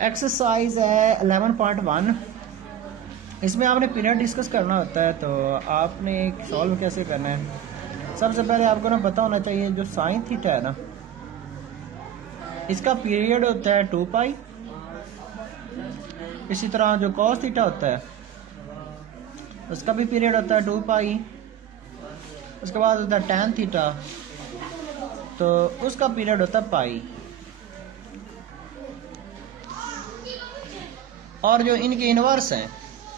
Exercise है 11.1। इसमें आपने पीरियड डिस्कस करना होता है, तो आपने सॉल्व कैसे करना है। सबसे पहले आपको ना पता होना चाहिए जो साइन थीटा है ना, इसका पीरियड होता है 2 पाई। इसी तरह जो कॉस थीटा होता है उसका भी पीरियड होता है 2 पाई। उसके बाद होता है टैन थीटा, तो उसका पीरियड होता है पाई। और जो इनके इनवर्स हैं,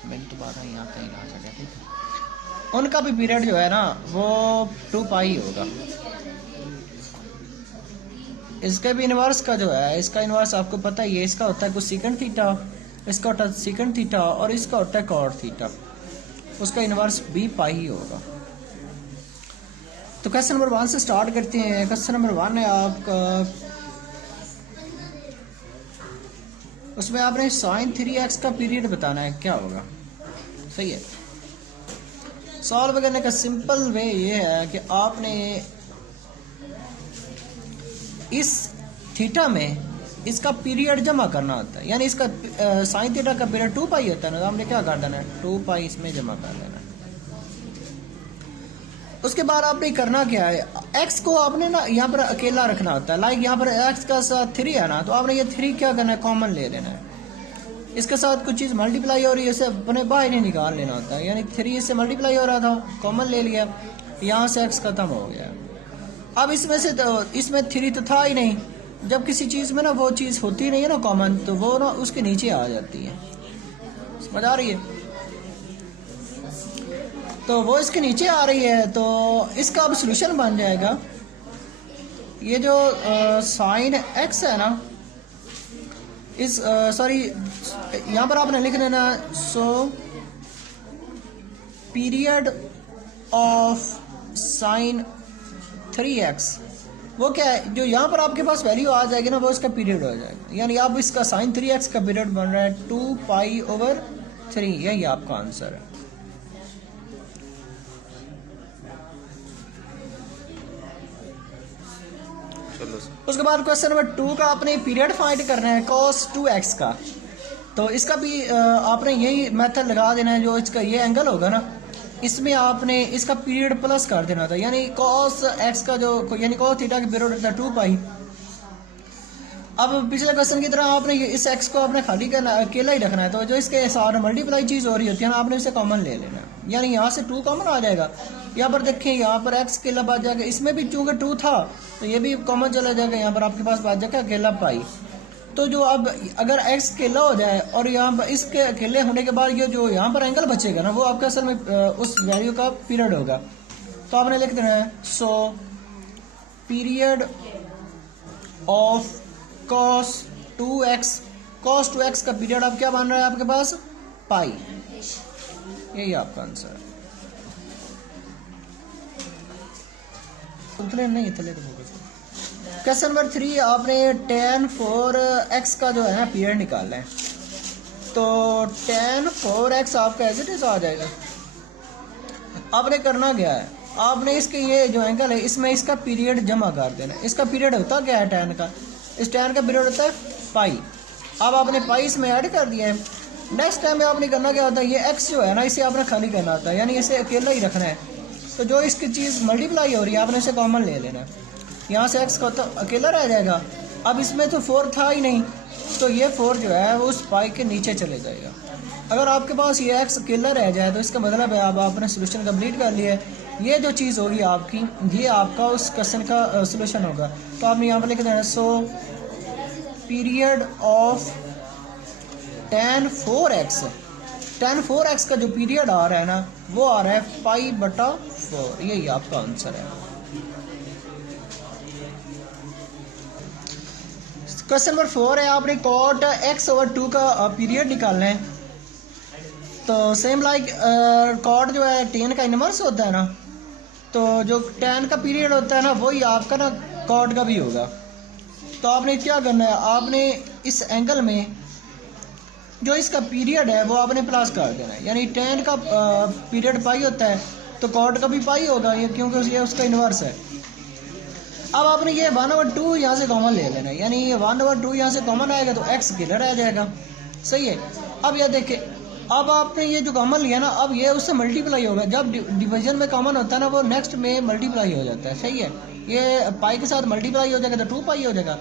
मेरी तो बात यहाँ कहीं आ सके, ठीक है, उनका भी पीरियड जो है ना वो 2 पाई होगा। इसके भी इनवर्स का जो है, इसका इनवर्स आपको पता ही है, इसका होता है कुछ सेकंड थीटा, इसका होता है सेकंड थीटा और इसका होता है कॉट थीटा। उसका इनवर्स भी पाई ही होगा। तो क्वेश्चन नंबर 1 से स्टार्ट करते हैं। क्वेश्चन नंबर 1 है आपका, उसमें आपने साइन 3x का पीरियड बताना है, क्या होगा। सही है। सॉल्व करने का सिंपल वे ये है कि आपने इस थीटा में इसका पीरियड जमा करना होता है, यानी इसका साइन थीटा का पीरियड 2 पाई होता है ना, तो हमने क्या कर देना है 2 पाई इसमें जमा कर लेना है। उसके बाद आपने करना क्या है, x को आपने ना यहाँ पर अकेला रखना होता है। लाइक यहाँ पर x का साथ 3 है ना, तो आपने ये 3 क्या करना है, कॉमन ले लेना है। इसके साथ कुछ चीज़ मल्टीप्लाई हो रही है, इसे अपने बाहर ही निकाल लेना होता है। यानी 3 इससे मल्टीप्लाई हो रहा था, कॉमन ले लिया, यहाँ से x खत्म हो गया। अब इसमें से तो इसमें 3 तो था ही नहीं। जब किसी चीज़ में ना वो चीज़ होती नहीं है ना कॉमन, तो वो ना उसके नीचे आ जाती है। समझ आ रही है। तो वो इसके नीचे आ रही है, तो इसका अब सोल्यूशन बन जाएगा, ये जो साइन x है ना, इस सॉरी यहाँ पर आपने लिख देना so period of sine 3x, वो क्या है, जो यहाँ पर आपके पास वैल्यू आ जाएगी ना, वो इसका पीरियड हो जाएगा। यानी अब इसका साइन 3x का पीरियड बन रहा है 2 पाई ओवर 3। यही आपका आंसर है। उसके बाद क्वेश्चन नंबर 2 का आपने पीरियड फाइंड करना है cos 2x का। तो इसका भी आपने यही मेथड लगा देना है। जो इसका ये एंगल होगा ना, इसमें आपने इसका पीरियड प्लस कर देना था। यानी cos x का जो, यानी cos थीटा का पीरियड होता है 2 पाई। अब पिछले क्वेश्चन की तरह आपने इस x को आपने खाली करना, अकेला ही रखना है। तो जो इसके साथ मल्टीप्लाई चीज़ हो रही होती है ना, आपने इसे कॉमन ले लेना है। यानी यहाँ से 2 कॉमन आ जाएगा। यहाँ पर देखें, यहाँ पर x अकेला बच जाएगा, इसमें भी चूँकि 2 था तो ये भी कॉमन चला जाएगा। यहाँ पर आपके पास बच जाएगा अकेला पाई। तो जो अब अगर x अकेला हो जाए और यहाँ पर इसके अकेले होने के बाद ये जो यहाँ पर एंगल बचेगा ना, वो आपके असल में उस वैल्यू का पीरियड होगा। तो आपने लिख देना है so period of cos 2x का पीरियड अब क्या बन रहा है आपके पास, पाई। यही आपका आंसर है। नहीं क्वेश्चन नंबर 3 आपने tan 4x का जो है ना पीरियड निकालना है। तो tan 4x आपका एज इट इज आ जाएगा। आपने करना क्या है, आपने इसके ये जो एंगल है इसमें इसका पीरियड जमा कर देना है। इसका पीरियड होता क्या है tan का, इस tan का पीरियड होता है पाई। अब आपने पाई इसमें ऐड कर दिया है। नेक्स्ट टाइम में आपने करना क्या होता है, ये x जो है ना, इसे आपने खाली करना होता है, यानी इसे अकेला ही रखना है। तो जो इसकी चीज़ मल्टीप्लाई हो रही है आपने इसे कॉमन ले लेना है। यहाँ से x का तो अकेला रह जाएगा। अब इसमें तो 4 था ही नहीं, तो ये 4 जो है वो उस पाई के नीचे चले जाएगा। अगर आपके पास ये x अकेला रह जाए तो इसका मतलब है अब आपने सोल्यूशन कंप्लीट कर लिया है। ये जो चीज़ होगी आपकी, ये आपका उस क्वेश्चन का सोल्यूशन होगा। तो आपने यहाँ पर लिख देना so period of tan 4x का जो पीरियड आ रहा है ना, वो आ रहा है पाई बटा 4। यही आपका आंसर है। क्वेश्चन नंबर 4 है, आपने cot x ओवर 2 का पीरियड निकालना है। तो सेम लाइक cot जो है tan का इनवर्स होता है ना, तो जो tan का पीरियड होता है ना, वही आपका ना cot का भी होगा। तो आपने क्या करना है, आपने इस एंगल में जो इसका पीरियड है वो आपने प्लस कर देना है। यानी tan का पीरियड पाई होता है, तो cot का भी पाई होगा, ये क्योंकि ये उसका इन्वर्स है। अब आपने ये 1/2 यहाँ से कॉमन ले लेना है, यानी ये 1/2 यहाँ से कॉमन आएगा तो x किलर आ जाएगा। सही है। अब यह देखिए, अब आपने ये जो कॉमन लिया ना, अब ये उससे मल्टीप्लाई होगा। जब डिवीजन में कॉमन होता है ना, वो नेक्स्ट में मल्टीप्लाई हो जाता है। सही है। ये पाई के साथ मल्टीप्लाई हो जाएगा तो 2 पाई हो जाएगा,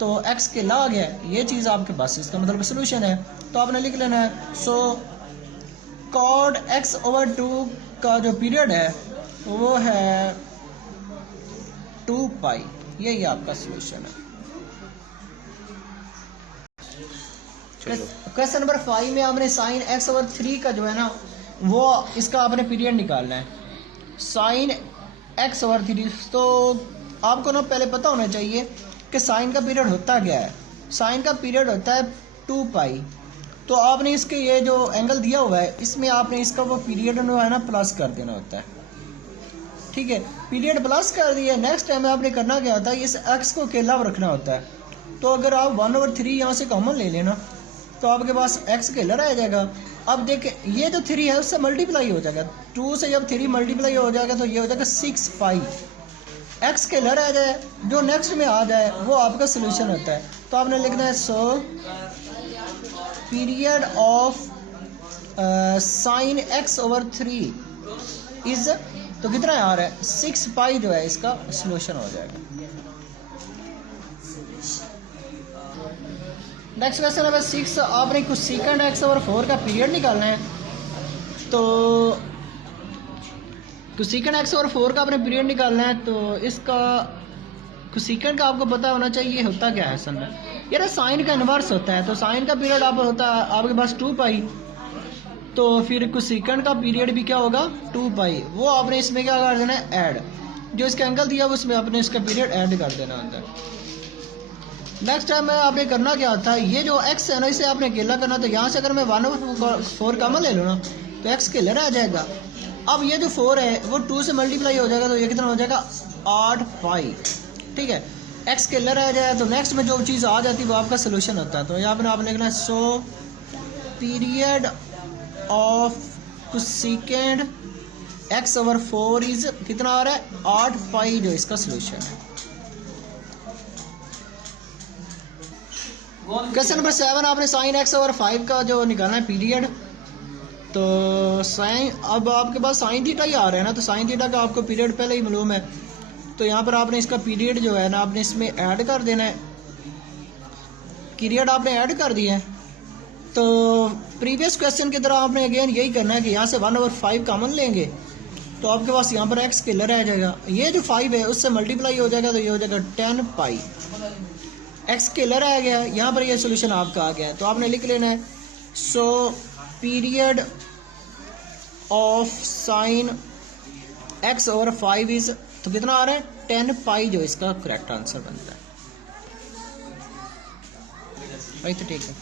तो x के ला आ गया। ये चीज़ आपके पास इसका मतलब सोल्यूशन है। तो आपने लिख लेना है सो cot x/2 का जो पीरियड है वो है 2 पाई। यही आपका सोल्यूशन है। क्वेश्चन नंबर 5 में आपने साइन x/3 का जो है ना, वो इसका आपने पीरियड निकालना है। साइन x/3, तो आपको ना पहले पता होना चाहिए कि साइन का पीरियड होता क्या है। साइन का पीरियड होता है 2 पाई। तो आपने इसके ये जो एंगल दिया हुआ है, इसमें आपने इसका वो पीरियड जो है ना प्लस कर देना होता है। ठीक है, पीरियड प्लस कर दिया। नेक्स्ट टाइम आपने करना क्या होता है, इस x को अकेला रखना होता है। तो अगर आप 1/3 यहाँ से कॉमन ले लेना तो आपके पास x अकेला रह जाएगा। अब देखें, ये जो 3 है उससे मल्टीप्लाई हो जाएगा। 2 से जब 3 मल्टीप्लाई हो जाएगा तो ये हो जाएगा 6 पाई। x के लर आ जाए, जो नेक्स्ट में आ जाए वो आपका सोल्यूशन होता है। तो आपने लिखना है so period of sine x/3 is, तो कितना आ रहा है 6 पाई, जो है इसका सोल्यूशन हो जाएगा। नेक्स्ट क्वेश्चन नंबर 6, आपने कुछ सेकंड x/4 का पीरियड निकालना है। तो कोसेकेंड x/4 का आपने पीरियड निकालना है। तो इसका कोसेकेंड का आपको पता होना चाहिए होता क्या है असल में। यार साइन का इन्वर्स होता है, तो साइन का पीरियड आप होता है आपके पास 2 पाई। तो फिर कोसेकेंड का पीरियड भी क्या होगा 2 पाई। वो आपने इसमें क्या कर देना है ऐड, जो इसका एंगल दिया उसमें आपने इसका पीरियड ऐड कर देना अंदर। नेक्स्ट टाइम में आपने करना क्या होता है, ये जो x है ना इसे आपने अकेला करना। तो यहाँ से अगर मैं 1/4 कॉमन ले लूँ ना तो x अकेला रह जाएगा। अब ये जो 4 है वो 2 से मल्टीप्लाई हो जाएगा, तो ये कितना हो जाएगा 8 पाई। ठीक है, x के लर आ जाए तो नेक्स्ट में जो चीज़ आ जाती है वो आपका सोल्यूशन होता है। तो यहाँ पर आपने लिखना है so period of cosecant x/4 is, कितना आ रहा है 8 पाई, जो इसका सोल्यूशन है। क्वेश्चन नंबर 7, आपने साइन x/5 का जो निकालना है पीरियड। तो साइन, अब आपके पास साइन थीटा ही आ रहा है ना, तो साइन थीटा का आपको पीरियड पहले ही मालूम है। तो यहाँ पर आपने इसका पीरियड जो है ना आपने इसमें ऐड कर देना है। पीरियड आपने ऐड कर दिया है। तो प्रीवियस क्वेश्चन की तरह आपने अगेन यही करना है कि यहाँ से 1/5 कॉमन लेंगे तो आपके पास यहाँ पर x स्केलर रह जाएगा। ये जो 5 है उससे मल्टीप्लाई हो जाएगा तो ये हो जाएगा 10 पाई। x स्केलर आ गया, यहाँ पर ये सोल्यूशन आपका आ गया। तो आपने लिख लेना है so period of sine x/5 is, तो कितना आ रहा है 10 पाई, जो इसका करेक्ट आंसर बनता है। भाई तो ठीक है।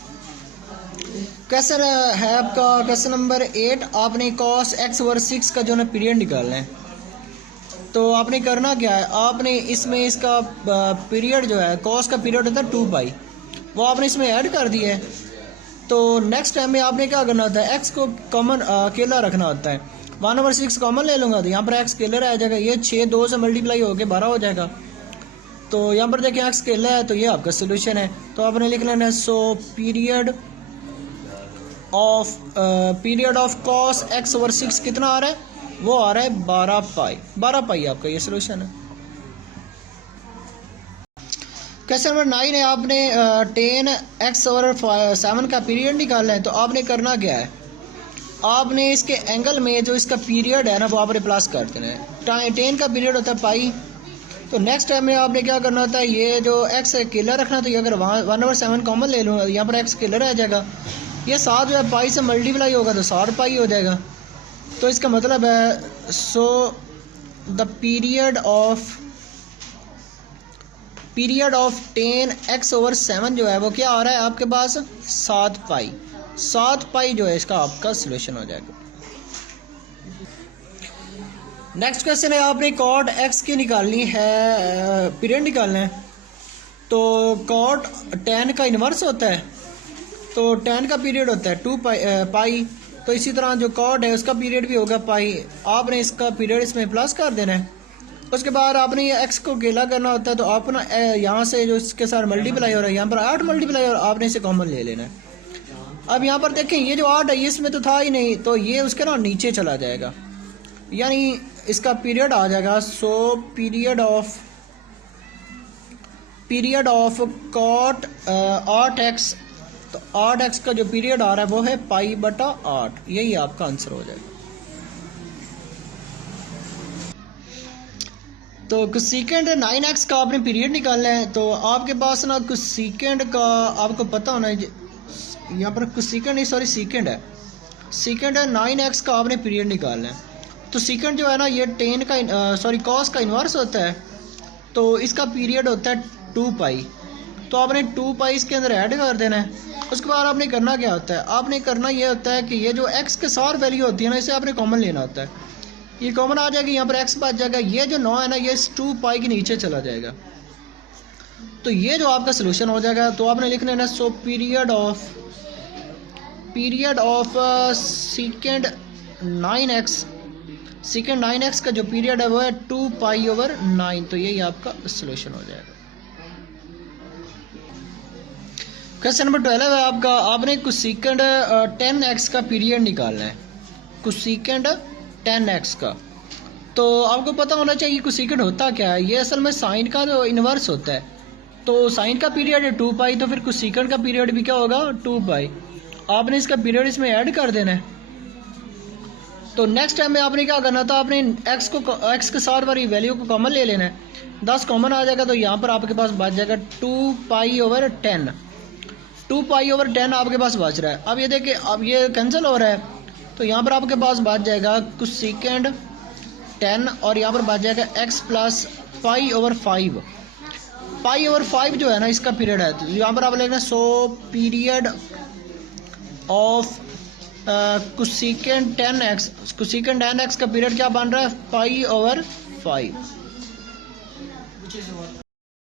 क्वेश्चन है आपका क्वेश्चन नंबर 8, आपने cos x/6 का जो ना पीरियड निकालना है। तो आपने करना क्या है, आपने इसमें इसका पीरियड जो है cos का पीरियड होता है 2 पाई, वो आपने इसमें ऐड कर दिया है। तो नेक्स्ट टाइम में आपने क्या करना होता है, x को कॉमन अकेला रखना होता है। 1/6 कॉमन ले लूँगा तो यहाँ पर x अकेला रह जाएगा। ये 6 2 से मल्टीप्लाई होकर 12 हो जाएगा। तो यहाँ पर देखिए x अकेला है, तो ये आपका सोल्यूशन है। तो आपने लिख लेना है so period of cos x/6 कितना आ रहा है, वो आ रहा है 12 पाई। 12 पाई आपका ये सोल्यूशन है। क्वेश्चन नंबर 9 है, आपने tan x/7 का पीरियड निकालना है। तो आपने करना क्या है, आपने इसके एंगल में जो इसका पीरियड है ना वो आपने प्लस कर देना है। tan का पीरियड होता है पाई। तो नेक्स्ट टाइम में आपने क्या करना होता है, ये जो x अकेला रखना, तो ये अगर 1/7 कॉमन ले लूँ यहाँ पर x अकेला रह जाएगा। ये 7 जो है पाई से मल्टीप्लाई होगा तो 7 पाई हो जाएगा। तो इसका मतलब है so the period of tan x/7 जो है वो क्या आ रहा है आपके पास 7 पाई। 7 पाई जो है इसका आपका सोल्यूशन हो जाएगा। नेक्स्ट क्वेश्चन है, आपने cot x की निकालनी है, पीरियड निकालना है। तो cot tan का इन्वर्स होता है, तो tan का पीरियड होता है 2 पाई। तो इसी तरह जो cot है उसका पीरियड भी होगा पाई। आपने इसका पीरियड इसमें प्लस कर देना है। उसके बाद आपने ये एक्स को अकेला करना होता है, तो आप ना यहाँ से जो इसके साथ मल्टीप्लाई हो रहा है, यहाँ पर 8 मल्टीप्लाई और आपने इसे कॉमन ले लेना है। अब यहाँ पर देखें ये जो 8 है ये इसमें तो था ही नहीं, तो ये उसके ना नीचे चला जाएगा, यानी इसका पीरियड आ जाएगा। So period of cot 8x, तो 8x का जो पीरियड आ रहा है वो है π/8, यही आपका आंसर हो जाएगा। तो कोसेकेंड 9x का आपने पीरियड निकालना है, तो आपके पास ना कोसेकेंड का आपको पता होना है, यहाँ पर कोसेकेंड नहीं सॉरी सीकेंड है, सीकेंड है 9x का आपने पीरियड निकालना है। तो सीकेंड जो है ना ये टेन का कॉस का इन्वर्स होता है, तो इसका पीरियड होता है 2π, तो आपने 2π इसके अंदर ऐड कर देना है। उसके बाद आपने करना क्या होता है, आपने करना ये होता है कि ये जो x के साथ वैल्यू होती है ना इसे आपने कॉमन लेना होता है, ये कॉमन आ जाएगी, यहाँ पर x बच जाएगा, ये जो 9 है ना ये 2π के नीचे चला जाएगा, तो ये जो आपका सोल्यूशन हो जाएगा। तो आपने लिखना है ना, so period of सीकेंड 9x, सीकेंड 9x का जो पीरियड है वो है 2π/9, तो यही आपका सोल्यूशन हो जाएगा। क्वेश्चन नंबर 12 है आपका, आपने कोसेकेंड 10x का पीरियड निकालना है, कोसेकेंड 10x का। तो आपको पता होना चाहिए कोसेकेंड होता क्या है, ये असल में साइन का जो इन्वर्स होता है, तो साइन का पीरियड है 2π, तो फिर कोसेकेंड का पीरियड भी क्या होगा 2π, आपने इसका पीरियड इसमें ऐड कर देना है। तो नेक्स्ट टाइम में आपने क्या करना था, आपने x के साथ वाली वैल्यू को कॉमन ले लेना है, 10 कॉमन आ जाएगा, तो यहाँ पर आपके पास बच जाएगा 2π/10, 2π/10 आपके पास बच रहा है। अब ये देखिए अब ये कैंसिल हो रहा है, तो यहाँ पर आपके पास बच जाएगा कोसेकेंड 10 और यहाँ पर बच जाएगा x प्लस π/5, π/5 जो है ना इसका पीरियड है, तो यहाँ पर आप लिखना so period of cosecant 10x, cosecant 10x का पीरियड क्या बन रहा है π/5।